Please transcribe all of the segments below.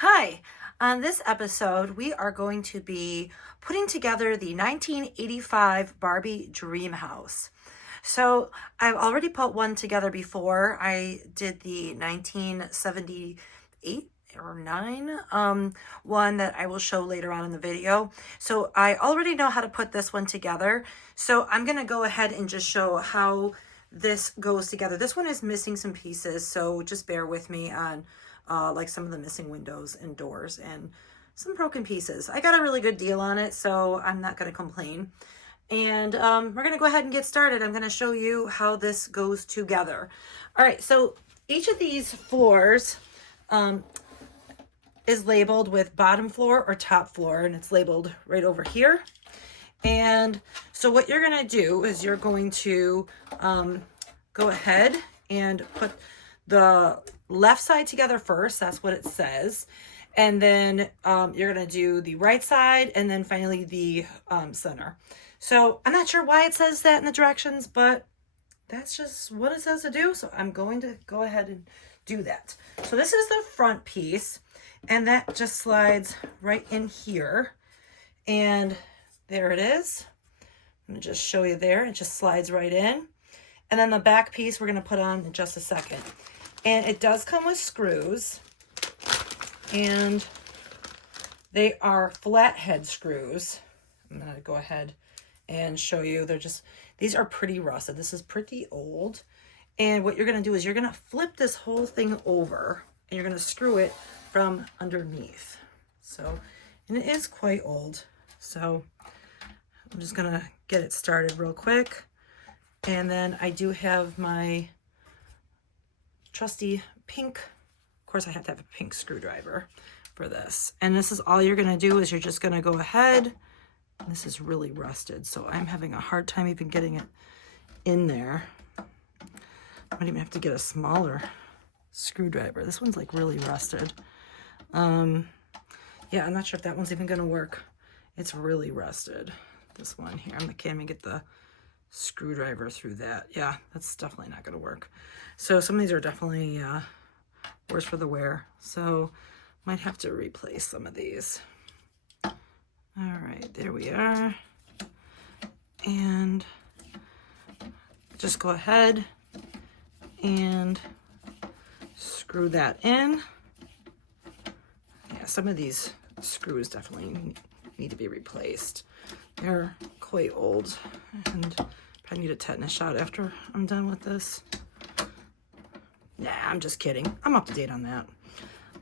Hi, on this episode, we are going to be putting together the 1985 Barbie Dream House. So I've already put one together before. I did the 1978 or 9 one that I will show later on in the video. So I already know how to put this one together. So I'm going to go ahead and just show how this goes together. This one is missing some pieces, so just bear with me on like some of the missing windows and doors and some broken pieces. I got a really good deal on it, so I'm not going to complain. And we're going to go ahead and get started. I'm going to show you how this goes together. All right, so each of these floors is labeled with bottom floor or top floor, and it's labeled right over here. And so what you're going to do is you're going to go ahead and put the left side together first. That's what it says. And then you're going to do the right side and then finally the center. So I'm not sure why it says that in the directions, but that's just what it says to do. So I'm going to go ahead and do that. So this is the front piece, and that just slides right in here. And there it is. I'm going to just show you there. It just slides right in. And then the back piece we're going to put on in just a second. And it does come with screws. And they are flathead screws. I'm going to go ahead and show you. These are pretty rusted. This is pretty old. And what you're going to do is you're going to flip this whole thing over. And you're going to screw it from underneath. And it is quite old. So I'm just going to get it started real quick. And then I do have my trusty pink, of course I have to have a pink screwdriver for this. And this is all you're going to do is you're just going to go ahead. And this is really rusted, so I'm having a hard time even getting it in there. I might even have to get a smaller screwdriver. This one's like really rusted. Yeah, I'm not sure if that one's even going to work. It's really rusted. This one here. I can't even get the screwdriver through that. Yeah, that's definitely not going to work. So some of these are definitely worse for the wear. So might have to replace some of these. All right, there we are. And just go ahead and screw that in. Yeah, some of these screws definitely need to be replaced. They're quite old, and probably need a tetanus shot after I'm done with this. Nah, I'm just kidding. I'm up to date on that.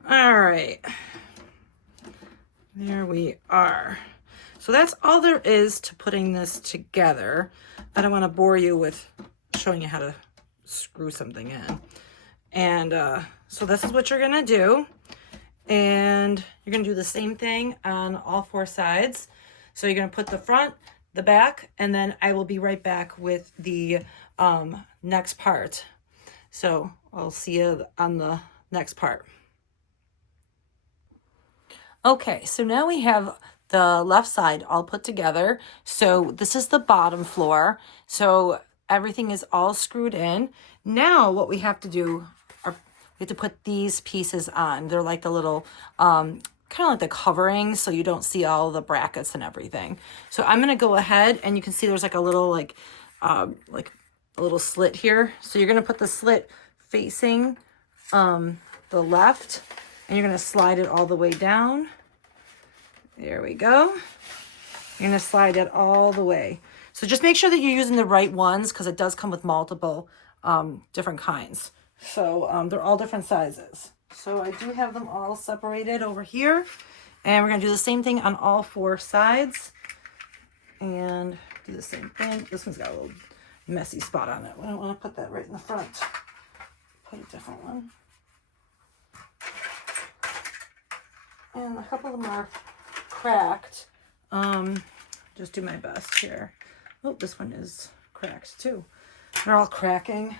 All right. There we are. So that's all there is to putting this together. I don't want to bore you with showing you how to screw something in. And so this is what you're going to do. And you're going to do the same thing on all four sides. So you're going to put the front, the back, and then I will be right back with the next part. So I'll see you on the next part. Okay, so now we have the left side all put together. So this is the bottom floor. So everything is all screwed in. Now what we have to do are we have to put these pieces on. They're like the little kind of like the covering, so you don't see all the brackets and everything. So I'm going to go ahead, and you can see there's like a little like a little slit here. So you're going to put the slit facing the left, and you're going to slide it all the way down. There we go. You're going to slide it all the way. So just make sure that you're using the right ones, because it does come with multiple different kinds. So they're all different sizes. So I do have them all separated over here. And we're going to do the same thing on all four sides. And do the same thing. This one's got a little messy spot on it. I don't want to put that right in the front. Put a different one. And a couple of them are cracked. Just do my best here. Oh, this one is cracked too. They're all cracking.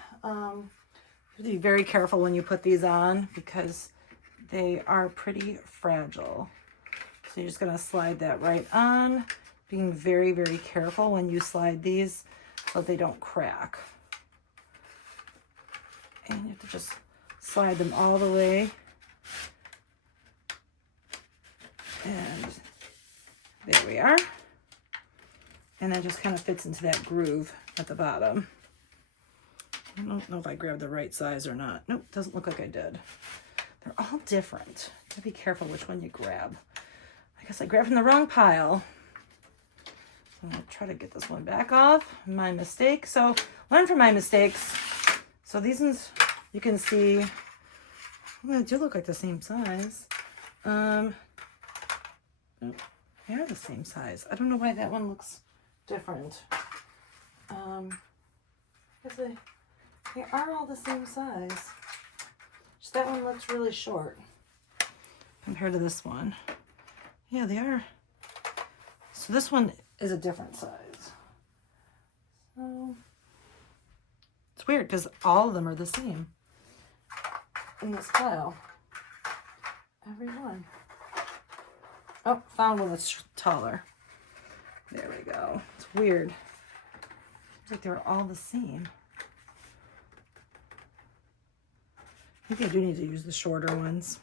Be very careful when you put these on, because they are pretty fragile. So you're just going to slide that right on, being very, very careful when you slide these so they don't crack. And you have to just slide them all the way There we are. And that just kind of fits into that groove at the bottom. I don't know if I grabbed the right size or not. Nope, doesn't look like I did. They're all different. You gotta be careful which one you grab. I guess I grabbed from the wrong pile. So I'm gonna try to get this one back off. My mistake. So learn from my mistakes. So these ones, you can see, well, they do look like the same size. Nope, they are the same size. I don't know why that one looks different. Because they are all the same size. Just that one looks really short compared to this one. Yeah, they are. So this one is a different size. So it's weird because all of them are the same in this pile. Every one. Oh, found one that's taller. There we go. It's weird. It's like they're all the same. I think I do need to use the shorter ones,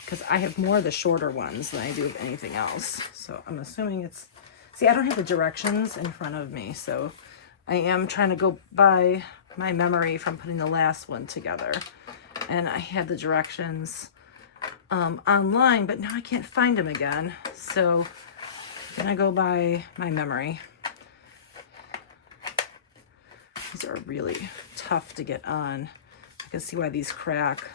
because I have more of the shorter ones than I do of anything else. So I'm assuming it's, see, I don't have the directions in front of me, so I am trying to go by my memory from putting the last one together. And I had the directions online, but now I can't find them again. So I'm gonna go by my memory. These are really tough to get on. I can see why these crack.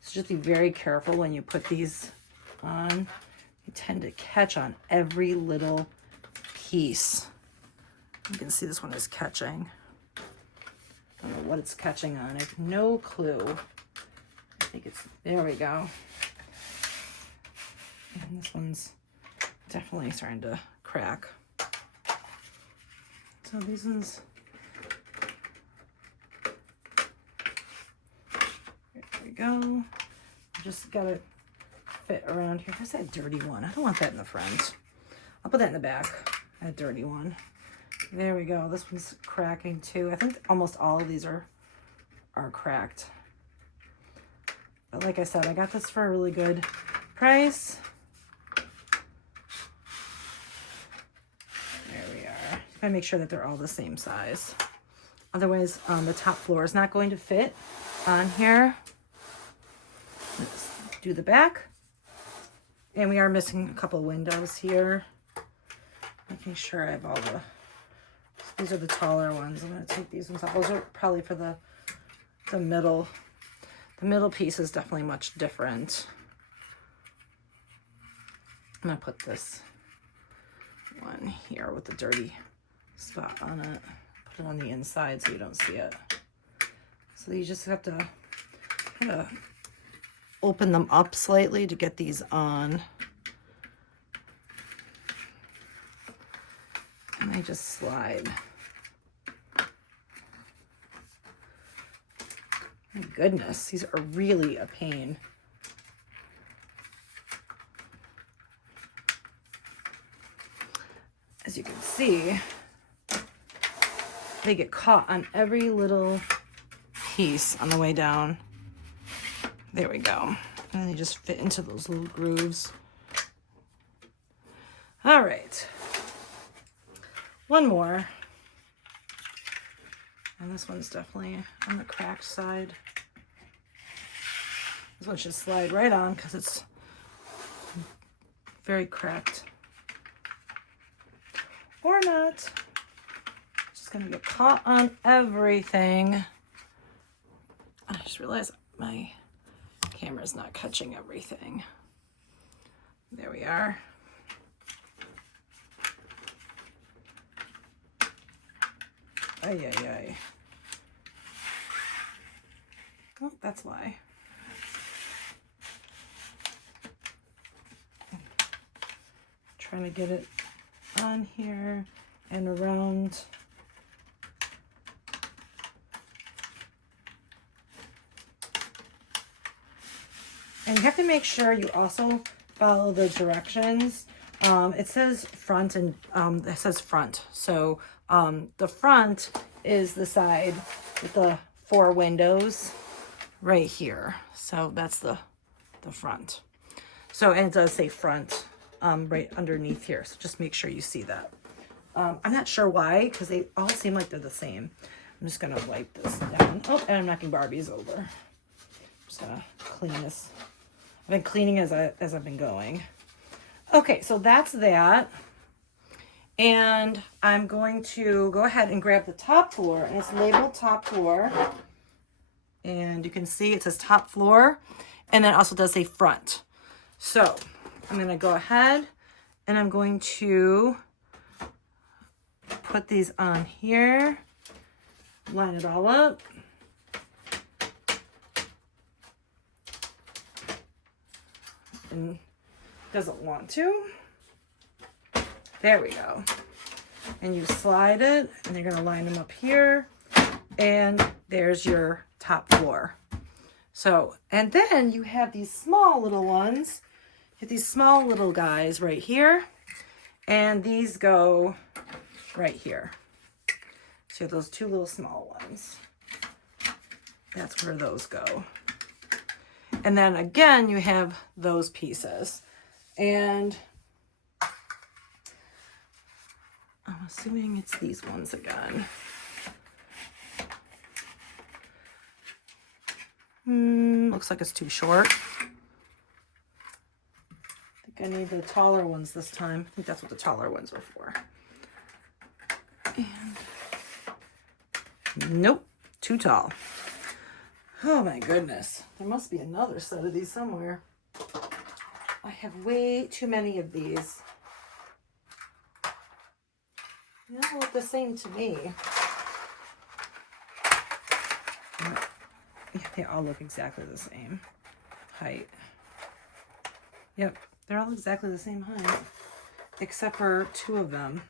So just be very careful when you put these on. You tend to catch on every little piece. You can see this one is catching. I don't know what it's catching on. I have no clue. I think it's, there we go. And this one's definitely starting to crack. So these ones, there we go. Just gotta fit around here. Where's that dirty one? I don't want that in the front. I'll put that in the back, that dirty one. There we go. This one's cracking too. I think almost all of these are cracked. But like I said, I got this for a really good price. There we are. You gotta make sure that they're all the same size. Otherwise, the top floor is not going to fit on here. Let's do the back. And we are missing a couple windows here. Making sure I have all the, these are the taller ones. I'm gonna take these ones off. Those are probably for the middle. The middle piece is definitely much different. I'm gonna put this one here with the dirty spot on it. Put it on the inside so you don't see it. So you just have to kind of open them up slightly to get these on. And they just slide. My goodness, these are really a pain. As you can see, they get caught on every little piece on the way down. There we go. And then they just fit into those little grooves. All right. One more. And this one's definitely on the cracked side. This one should slide right on because it's very cracked. Or not. Just gonna get caught on everything. I just realized my camera's not catching everything. There we are. Ay, ay, ay. Oh, that's why. Trying to get it on here and around. And you have to make sure you also follow the directions. It says front and it says front. So the front is the side with the 4 windows right here. So that's the front. So, and it does say front right underneath here. So just make sure you see that. I'm not sure why, because they all seem like they're the same. I'm just gonna wipe this down. Oh, and I'm knocking Barbie's over. I'm just gonna clean this. I've been cleaning as I've been going. Okay, so that's that. And I'm going to go ahead and grab the top floor, and it's labeled top floor. And you can see it says top floor, and then it also does say front. So I'm gonna go ahead and I'm going to put these on here, line it all up. And doesn't want to. There we go. And you slide it, and you're gonna line them up here, and there's your top floor. So, and then you have these small little ones. You have these small little guys right here, and these go right here. So you have those two little small ones. That's where those go. And then again, you have those pieces. And I'm assuming it's these ones again. Looks like it's too short. I think I need the taller ones this time. I think that's what the taller ones are for. And nope, too tall. Oh my goodness. There must be another set of these somewhere. I have way too many of these. They all look the same to me. Yeah, they all look exactly the same height. Yep, they're all exactly the same height, except for two of them.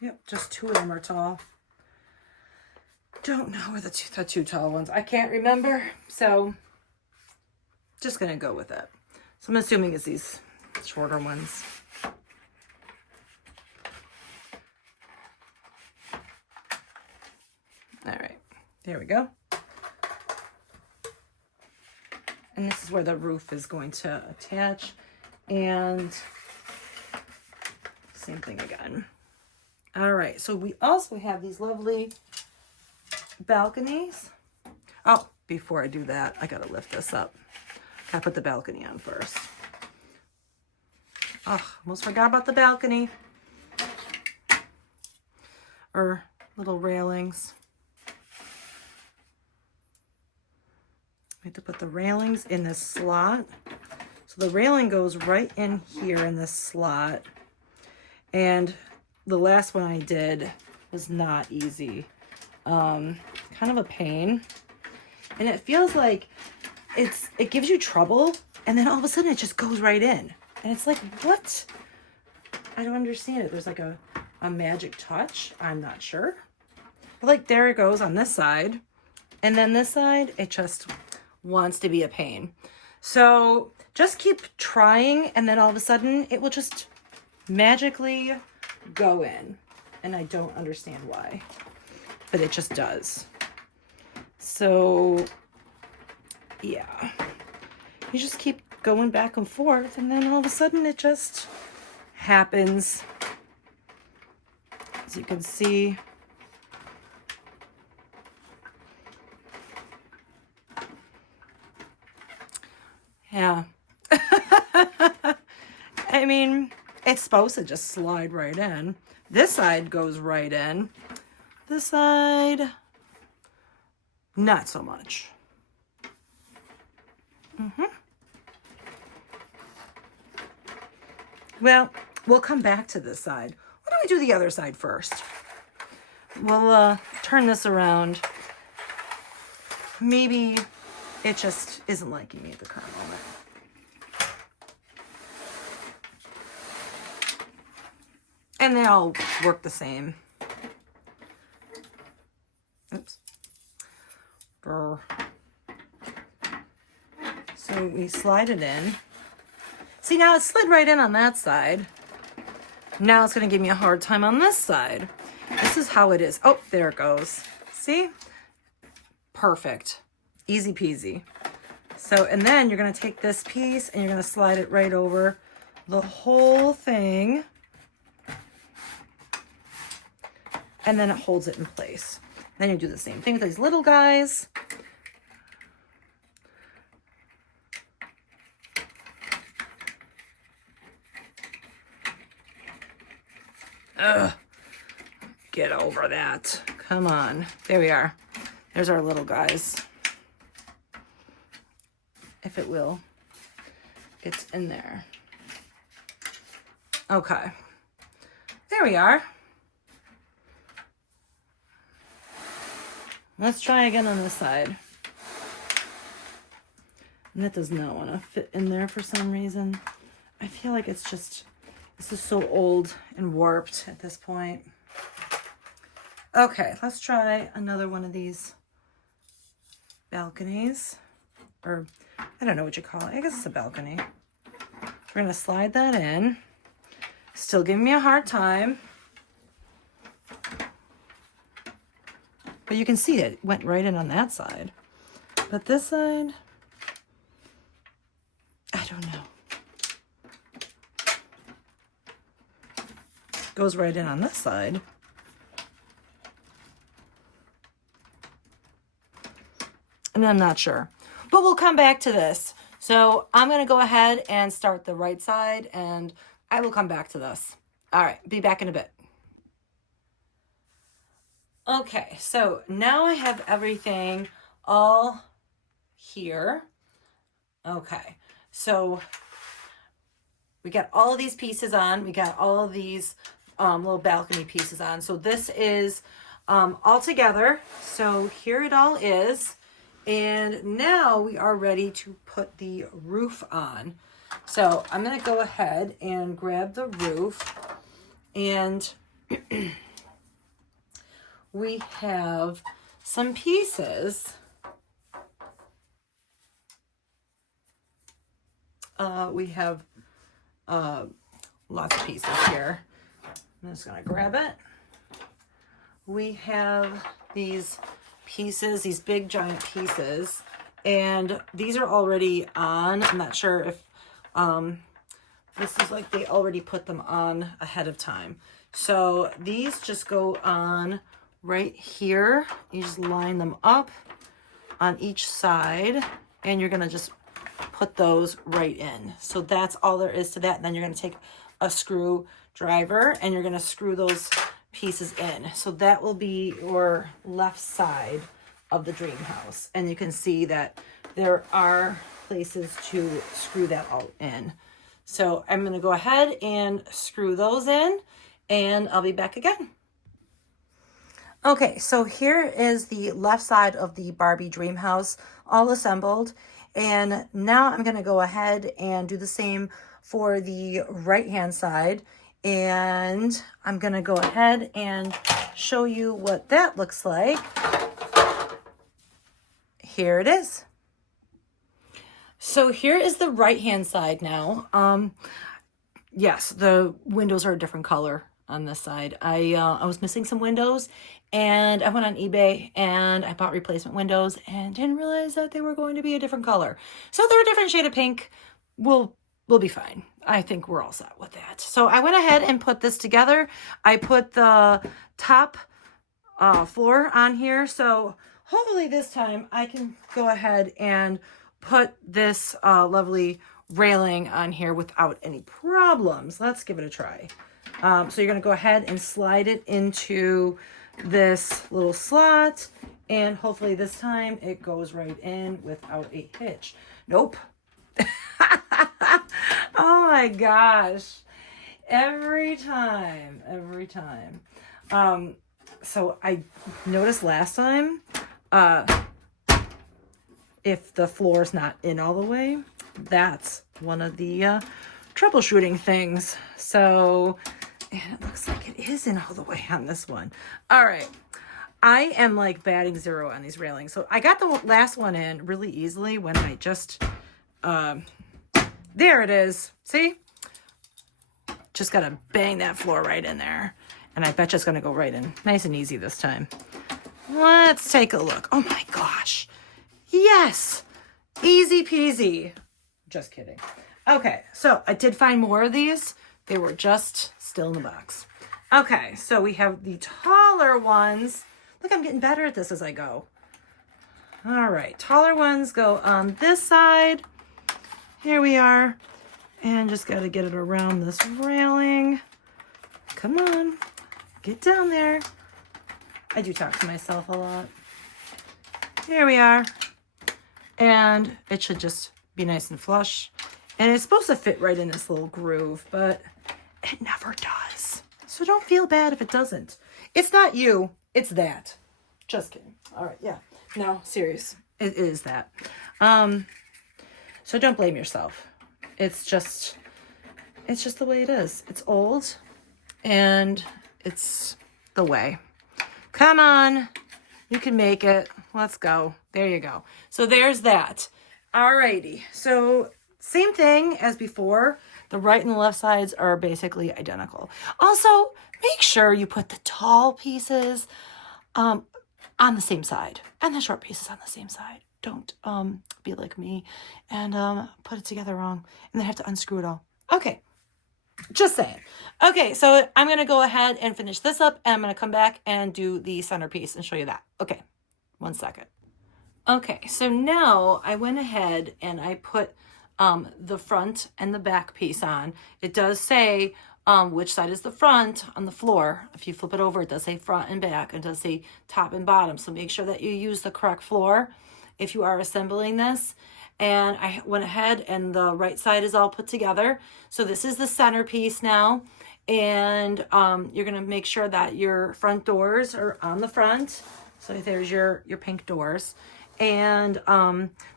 Yep, just two of them are tall. Don't know where the two tall ones. I can't remember, so just gonna go with it. So I'm assuming it's these shorter ones. All right, there we go. And this is where the roof is going to attach. And same thing again. All right, so we also have these lovely balconies. Oh, before I do that, I gotta lift this up. Gotta put the balcony on first. Oh, almost forgot about the balcony. Or little railings. I have to put the railings in this slot. So the railing goes right in here in this slot. And the last one I did was not easy. Kind of a pain. And it feels like it gives you trouble, and then all of a sudden it just goes right in. And it's like, what? I don't understand it. There's like a magic touch. I'm not sure. But like there it goes on this side. And then this side, it just wants to be a pain. So just keep trying, and then all of a sudden it will just magically go in. And I don't understand why, but it just does. So yeah, you just keep going back and forth, and then all of a sudden it just happens. As you can see, yeah. I mean, it's supposed to just slide right in. This side goes right in. This side, not so much. Well, we'll come back to this side. Why don't we do the other side first? We'll turn this around. Maybe it just isn't liking me at the current moment. And they all work the same. Oops. Brr. So we slide it in. See, now it slid right in on that side. Now it's going to give me a hard time on this side. This is how it is. Oh, there it goes. See? Perfect. Easy peasy. So, and then you're going to take this piece and you're going to slide it right over the whole thing. And then it holds it in place. Then you do the same thing with these little guys. Ugh. Get over that. Come on. There we are. There's our little guys. If it will. It's in there. Okay. There we are. Let's try again on this side. And that does not want to fit in there for some reason. I feel like it's just, this is so old and warped at this point. Okay, let's try another one of these balconies. Or, I don't know what you call it. I guess it's a balcony. We're going to slide that in. Still giving me a hard time. But you can see it went right in on that side. But this side, I don't know. Goes right in on this side. And I'm not sure. But we'll come back to this. So I'm going to go ahead and start the right side, and I will come back to this. All right, be back in a bit. Okay, so now I have everything all here. Okay, so we got all of these pieces on. We got all of these little balcony pieces on. So this is all together. So here it all is. And now we are ready to put the roof on. So I'm going to go ahead and grab the roof. And we have some pieces. We have lots of pieces here. I'm just going to grab it. We have these pieces, these big giant pieces, and these are already on. I'm not sure if this is like they already put them on ahead of time. So these just go on right here. You just line them up on each side, and you're gonna just put those right in. So that's all there is to that. And then you're gonna take a screwdriver and you're gonna screw those pieces in. So that will be your left side of the dream house. And you can see that there are places to screw that all in. So I'm going to go ahead and screw those in, and I'll be back again. Okay, so here is the left side of the Barbie Dream House all assembled. And now I'm going to go ahead and do the same for the right hand side. And I'm going to go ahead and show you what that looks like. Here it is. So here is the right hand side now. Yes, the windows are a different color on this side. I was missing some windows, and I went on eBay and I bought replacement windows and didn't realize that they were going to be a different color. So they're a different shade of pink. We'll be fine. I think we're all set with that. So I went ahead and put this together. I put the top floor on here. So hopefully this time I can go ahead and put this lovely railing on here without any problems. Let's give it a try. So you're going to go ahead and slide it into this little slot, and hopefully this time it goes right in without a hitch. Nope. Oh my gosh. Every time. So I noticed last time, if the floor is not in all the way, that's one of the troubleshooting things. So, and it looks like it is in all the way on this one. All right. I am like batting zero on these railings. So I got the last one in really easily when I just, there it is. See? Just got to bang that floor right in there. And I bet you it's going to go right in. Nice and easy this time. Let's take a look. Oh my gosh. Yes. Easy peasy. Just kidding. Okay, so I did find more of these. They were just still in the box. Okay, so we have the taller ones. Look, I'm getting better at this as I go. All right, taller ones go on this side. Here we are. And just got to get it around this railing. Come on, get down there. I do talk to myself a lot. Here we are. And it should just be nice and flush. And it's supposed to fit right in this little groove, but it never does. So don't feel bad if it doesn't. It's not you, it's that. Just kidding. All right, yeah. No, serious. It is that. So don't blame yourself. It's just the way it is. It's old and it's the way. Come on. You can make it. Let's go. There you go. So there's that. Alrighty. So same thing as before. The right and the left sides are basically identical. Also, make sure you put the tall pieces on the same side and the short pieces on the same side. Don't be like me and put it together wrong and then have to unscrew it all. Okay. Just saying. Okay, so I'm going to go ahead and finish this up, and I'm going to come back and do the centerpiece and show you that. Okay, 1 second. Okay, so now I went ahead and I put the front and the back piece on. It does say which side is the front on the floor. If you flip it over, it does say front and back. It does say top and bottom, so make sure that you use the correct floor if you are assembling this. And I went ahead and the right side is all put together. So this is the centerpiece now. And you're going to make sure that your front doors are on the front. So there's your pink doors. And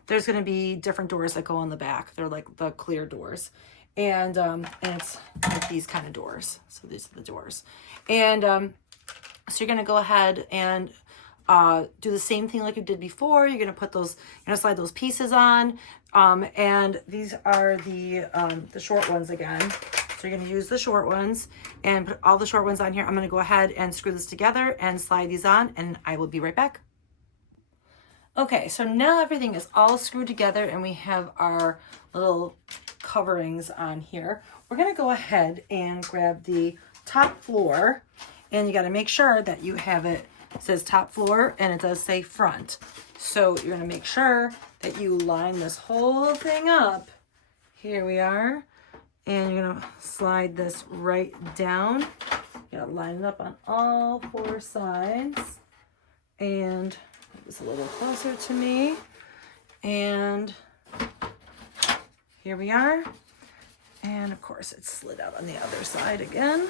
there's going to be different doors that go on the back. They're like the clear doors. And it's like these kind of doors. So these are the doors. And so you're going to go ahead and do the same thing like you did before. You're going to put those, you're going to slide those pieces on. And these are the short ones again. So you're going to use the short ones and put all the short ones on here. I'm going to go ahead and screw this together and slide these on, and I will be right back. Okay, so now everything is all screwed together and we have our little coverings on here. We're going to go ahead and grab the top floor, and you got to make sure that you have it. It says top floor and it does say front. So you're going to make sure that you line this whole thing up. Here we are. And you're going to slide this right down. You got to line it up on all 4 sides. And it's a little closer to me. And here we are. And of course it's slid out on the other side again.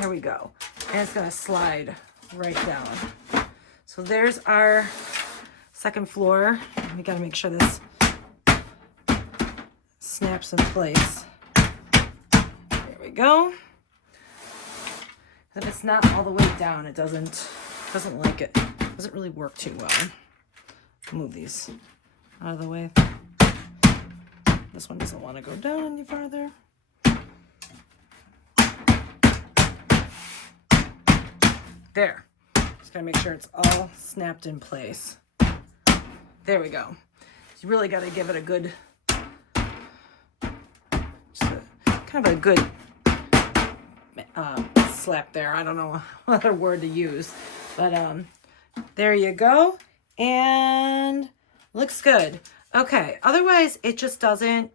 Here we go. And it's going to slide right down. So there's our second floor. We got to make sure this snaps in place. There we go. If it's not all the way down, it doesn't like it. Doesn't really work too well. Move these out of the way. This one doesn't want to go down any farther. There. Just gotta make sure it's all snapped in place. There we go. You really gotta give it a good, kind of a good slap there. I don't know what other word to use, but there you go. And looks good. Okay. Otherwise, it just doesn't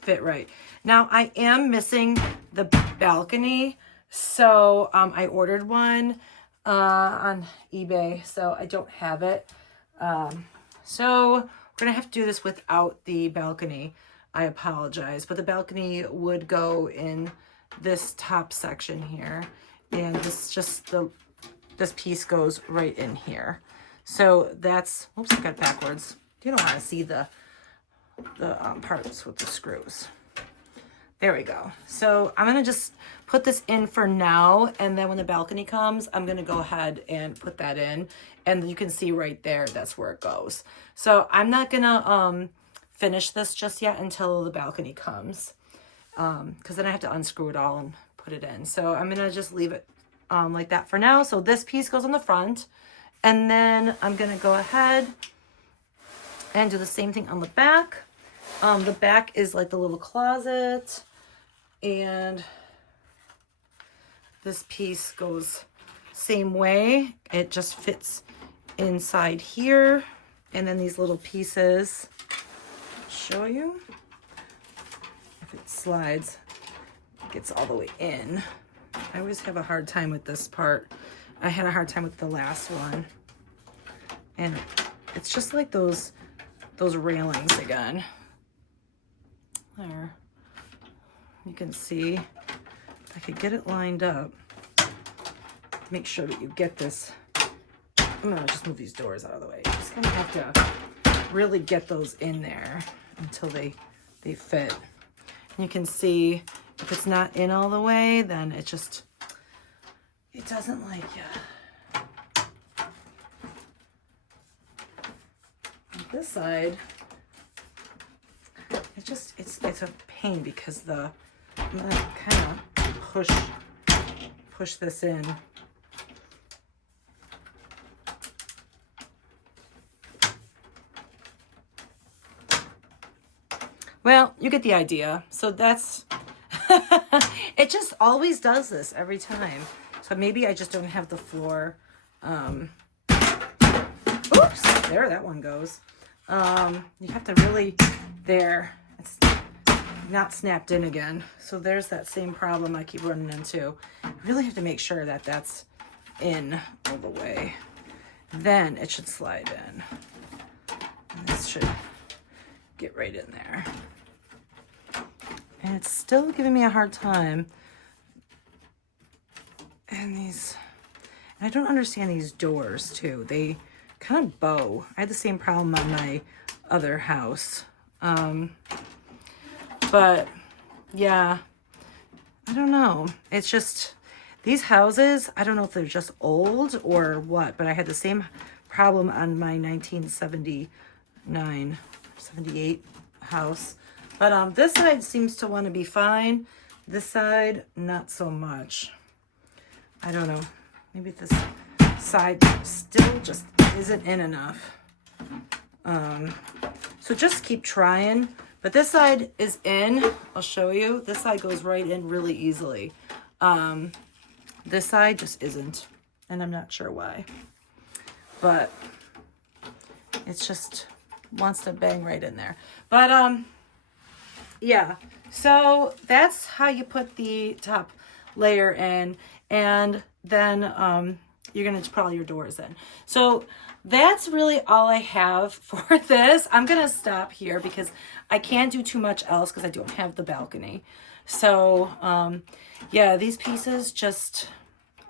fit right. Now, I am missing the balcony, so I ordered one on eBay, so I don't have it. So we're gonna have to do this without the balcony. I apologize, but the balcony would go in this top section here, and this piece goes right in here. So that's, oops, I got it backwards. You don't want to see the parts with the screws. There we go. So I'm going to just put this in for now, and then when the balcony comes, I'm going to go ahead and put that in, and you can see right there, that's where it goes. So I'm not going to finish this just yet until the balcony comes, because then I have to unscrew it all and put it in. So I'm going to just leave it like that for now. So this piece goes on the front, And then I'm gonna go ahead and do the same thing on the back. The back is like the little closet, and this piece goes same way. It just fits inside here. And then these little pieces, I'll show you. If it slides, it gets all the way in. I always have a hard time with this part. I had a hard time with the last one. And it's just like those railings again. There. You can see, if I could get it lined up, make sure that you get this. I'm gonna just move these doors out of the way. You just kind of have to really get those in there until they fit. And you can see if it's not in all the way, then it doesn't like you. This side, it's a pain because I'm gonna kind of push this in. Well, you get the idea. So that's, it just always does this every time. So maybe I just don't have the floor. Oops, there that one goes. You have to really, it's not snapped in again. So there's that same problem I keep running into. You really have to make sure that that's in all the way. Then it should slide in. And this should get right in there. And it's still giving me a hard time. And I don't understand these doors too. They kind of bow. I had the same problem on my other house. But yeah, I don't know. It's just, these houses, I don't know if they're just old or what, but I had the same problem on my 1979, 78 house. But this side seems to want to be fine. This side, not so much. I don't know. Maybe this side still just isn't in enough. So just keep trying. But this side is in. I'll show you. This side goes right in really easily. This side just isn't. And I'm not sure why. But it's just wants to bang right in there. But yeah. So that's how you put the top layer in. And then you're going to put all your doors in. So that's really all I have for this. I'm going to stop here because I can't do too much else because I don't have the balcony. So yeah, these pieces just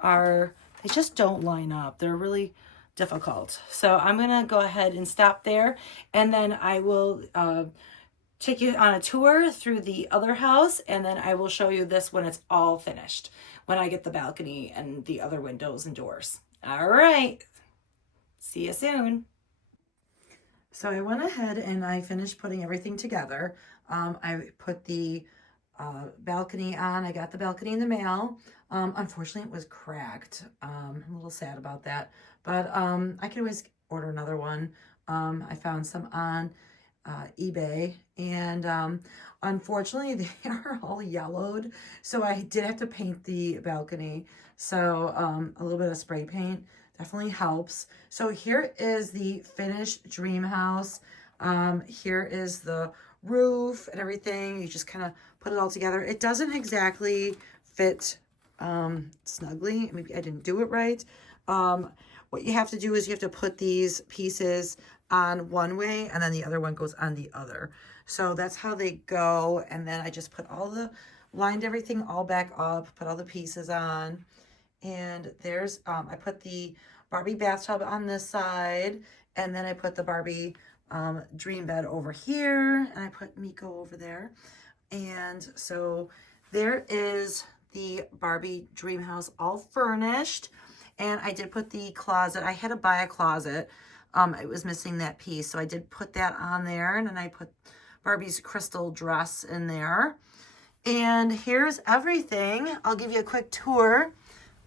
they just don't line up. They're really difficult. So I'm going to go ahead and stop there. And then I will take you on a tour through the other house. And then I will show you this when it's all finished, when I get the balcony and the other windows and doors. All right. See you soon. So I went ahead and I finished putting everything together. I put the balcony on. I got the balcony in the mail. Unfortunately, it was cracked. I'm a little sad about that. But I can always order another one. I found some on eBay. And unfortunately, they are all yellowed. So I did have to paint the balcony. So a little bit of spray paint definitely helps. So here is the finished dream house. Here is the roof and everything. You just kind of put it all together. It doesn't exactly fit snugly. Maybe I didn't do it right. What you have to do is you have to put these pieces on one way and then the other one goes on the other. So that's how they go. And then I just lined everything all back up, put all the pieces on. And there's, I put the Barbie bathtub on this side, and then I put the Barbie dream bed over here, and I put Miko over there. And so there is the Barbie dream house all furnished. And I did put the closet. I had to buy a closet. It was missing that piece, so I did put that on there, and then I put Barbie's crystal dress in there. And here's everything. I'll give you a quick tour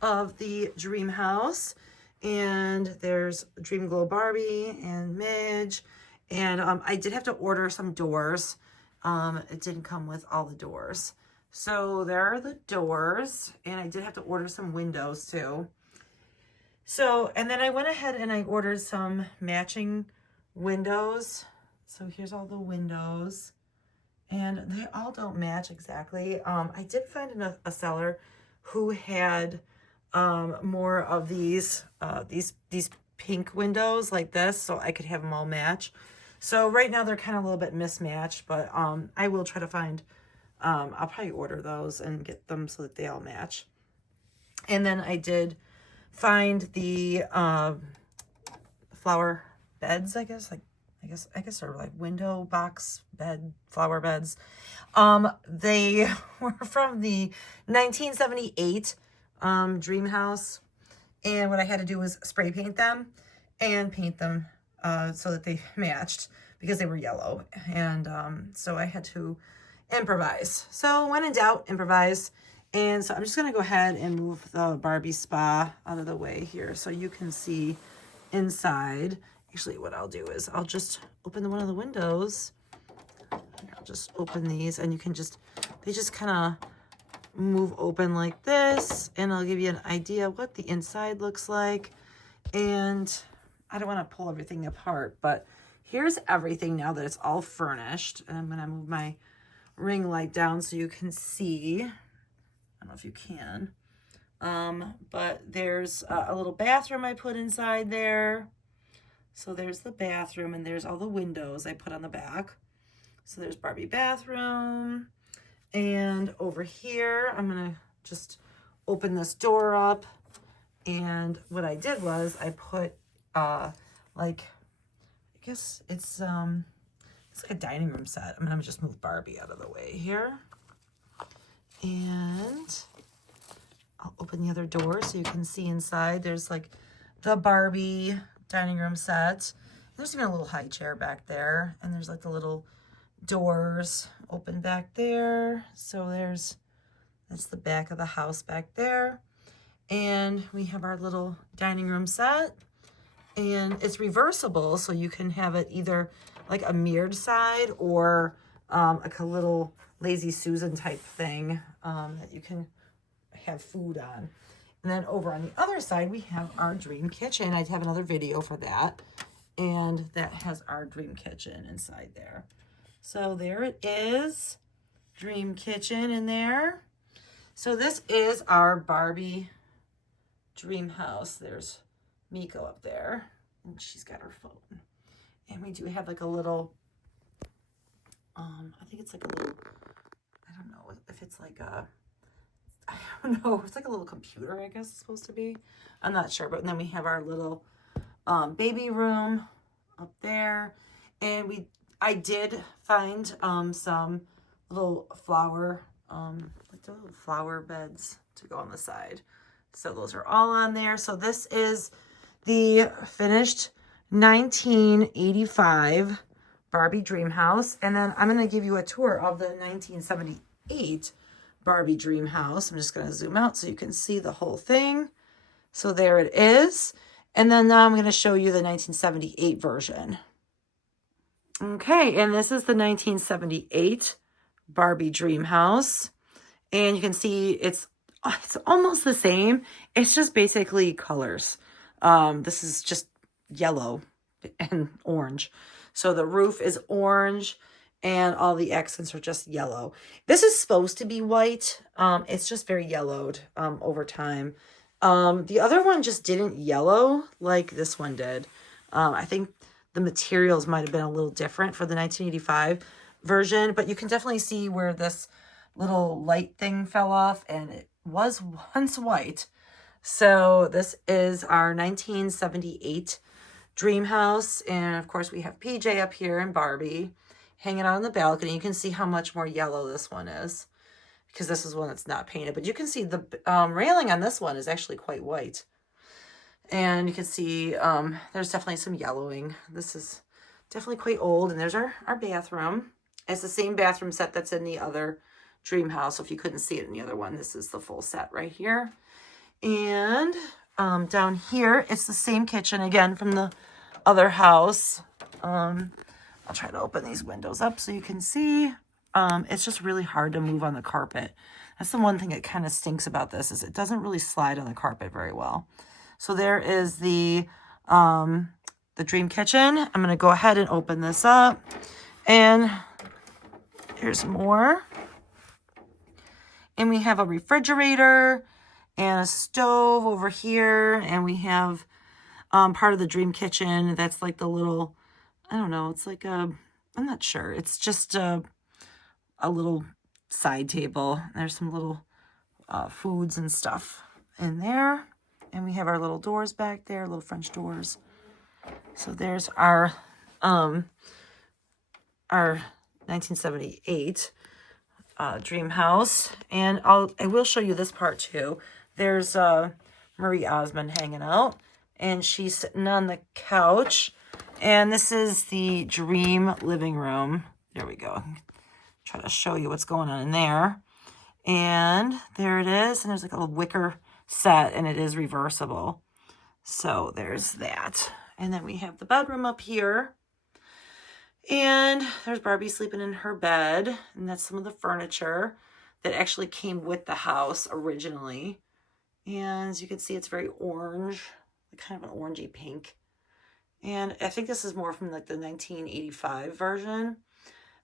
of the dream house. And there's there's Dream Glow Barbie and Midge. And I did have to order some doors. It didn't come with all the doors. So there are the doors, and I did have to order some windows too. So, and then I went ahead and I ordered some matching windows. So here's all the windows, and they all don't match exactly. I did find a seller who had more of these pink windows like this, so I could have them all match. So right now they're kind of a little bit mismatched, but I will try to find, I'll probably order those and get them so that they all match. And then I did find the flower beds, I guess they're like window box bed, flower beds. They were from the 1978 Dream House. And what I had to do was spray paint them and paint them so that they matched because they were yellow. And so I had to improvise. So when in doubt, improvise. And so I'm just going to go ahead and move the Barbie spa out of the way here so you can see inside. Actually, what I'll do is I'll just open one of the windows. I'll just open these, and you can just, they just kind of move open like this, and I'll give you an idea what the inside looks like. And I don't want to pull everything apart, but here's everything now that it's all furnished. And I'm going to move my ring light down so you can see. I don't know if you can. But there's a little bathroom I put inside there. So there's the bathroom, and there's all the windows I put on the back. So there's Barbie bathroom. And over here, I'm going to just open this door up. And what I did was I put, like, I guess it's like a dining room set. I'm going to just move Barbie out of the way here. And I'll open the other door so you can see inside. There's like the Barbie dining room set. There's even a little high chair back there. And there's like the little doors open back there. So that's the back of the house back there. And we have our little dining room set. And it's reversible, so you can have it either like a mirrored side or like a little Lazy Susan type thing that you can have food on. And then over on the other side, we have our dream kitchen. I have another video for that. And that has our dream kitchen inside there. So there it is, dream kitchen in there. So this is our Barbie Dream House. There's Miko up there, and she's got her phone. And we do have like a little, I think it's like a little, I don't know if it's like a, I don't know, it's like a little computer, I guess it's supposed to be. I'm not sure, but then we have our little baby room up there. And I did find some little flower, like the little flower beds to go on the side. So those are all on there. So this is the finished 1985 Barbie Dream House. And then I'm going to give you a tour of the 1978 Barbie Dream House. I'm just going to zoom out so you can see the whole thing. So there it is. And then now I'm going to show you the 1978 version. Okay, and this is the 1978 Barbie Dream House. And you can see it's almost the same. It's just basically colors. This is just yellow and orange. So the roof is orange and all the accents are just yellow. This is supposed to be white. It's just very yellowed over time. The other one just didn't yellow like this one did. I think the materials might have been a little different for the 1985 version, but you can definitely see where this little light thing fell off, and it was once white. So this is our 1978 Dream House. And of course we have PJ up here and Barbie hanging out on the balcony. You can see how much more yellow this one is because this is one that's not painted, but you can see the railing on this one is actually quite white. And you can see there's definitely some yellowing. This is definitely quite old. And there's our bathroom. It's the same bathroom set that's in the other Dream House. So if you couldn't see it in the other one, this is the full set right here. And Down here, it's the same kitchen again from the other house. I'll try to open these windows up so you can see. It's just really hard to move on the carpet. That's the one thing that kind of stinks about this, is it doesn't really slide on the carpet very well. So there is the dream kitchen. I'm going to go ahead and open this up. And here's more. And we have a refrigerator and a stove over here. And we have part of the dream kitchen. That's like the little, I don't know, it's like a, I'm not sure. It's just a little side table. There's some little foods and stuff in there. And we have our little doors back there, little French doors. So there's our 1978 dream house. And I will show you this part too. There's Marie Osmond hanging out, and she's sitting on the couch. And this is the dream living room. There we go. Try to show you what's going on in there. And there it is. And there's like a wicker set, and it is reversible. So there's that. And then we have the bedroom up here. And there's Barbie sleeping in her bed. And that's some of the furniture that actually came with the house originally. And as you can see, it's very orange, kind of an orangey pink. And I think this is more from like the 1985 version,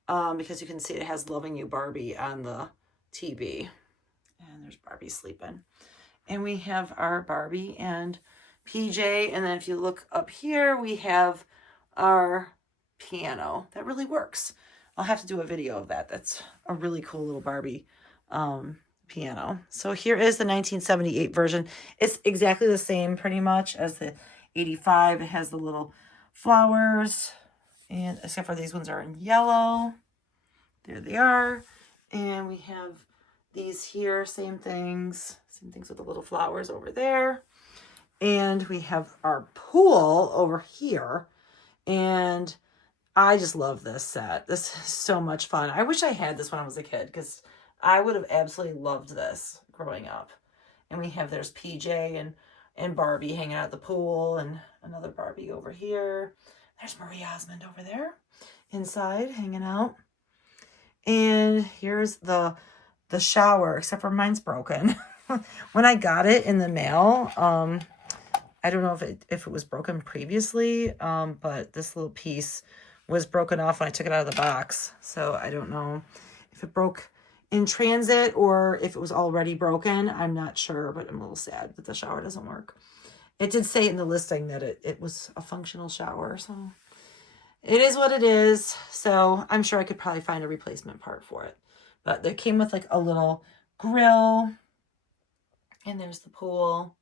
because you can see it has Loving You Barbie on the TV. And there's Barbie sleeping. And we have our Barbie and PJ. And then if you look up here, we have our piano. That really works. I'll have to do a video of that. That's a really cool little Barbie piano. So here is the 1978 version. It's exactly the same pretty much as the 85. It has the little flowers, and except for these ones are in yellow. There they are. And we have these here, same things with the little flowers over there. And we have our pool over here. And I just love this set. This is so much fun. I wish I had this when I was a kid, because I would have absolutely loved this growing up. And we have, there's PJ and Barbie hanging out at the pool, and another Barbie over here. There's Marie Osmond over there inside hanging out. And here's the shower, except for mine's broken. When I got it in the mail, I don't know if it was broken previously, but this little piece was broken off when I took it out of the box. So I don't know if it broke in transit or if it was already broken. I'm not sure, but I'm a little sad that the shower doesn't work. It did say in the listing that it was a functional shower, so it is what it is. So I'm sure I could probably find a replacement part for it. But they came with like a little grill, and there's the pool,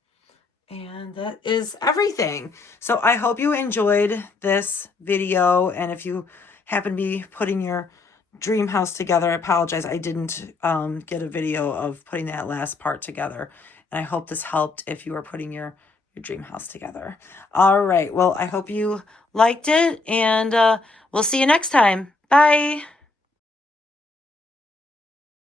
and that is everything. So I hope you enjoyed this video, and if you happen to be putting your dream house together, I apologize, I didn't get a video of putting that last part together, and I hope this helped if you are putting your dream house together. All right, well, I hope you liked it, and we'll see you next time. Bye.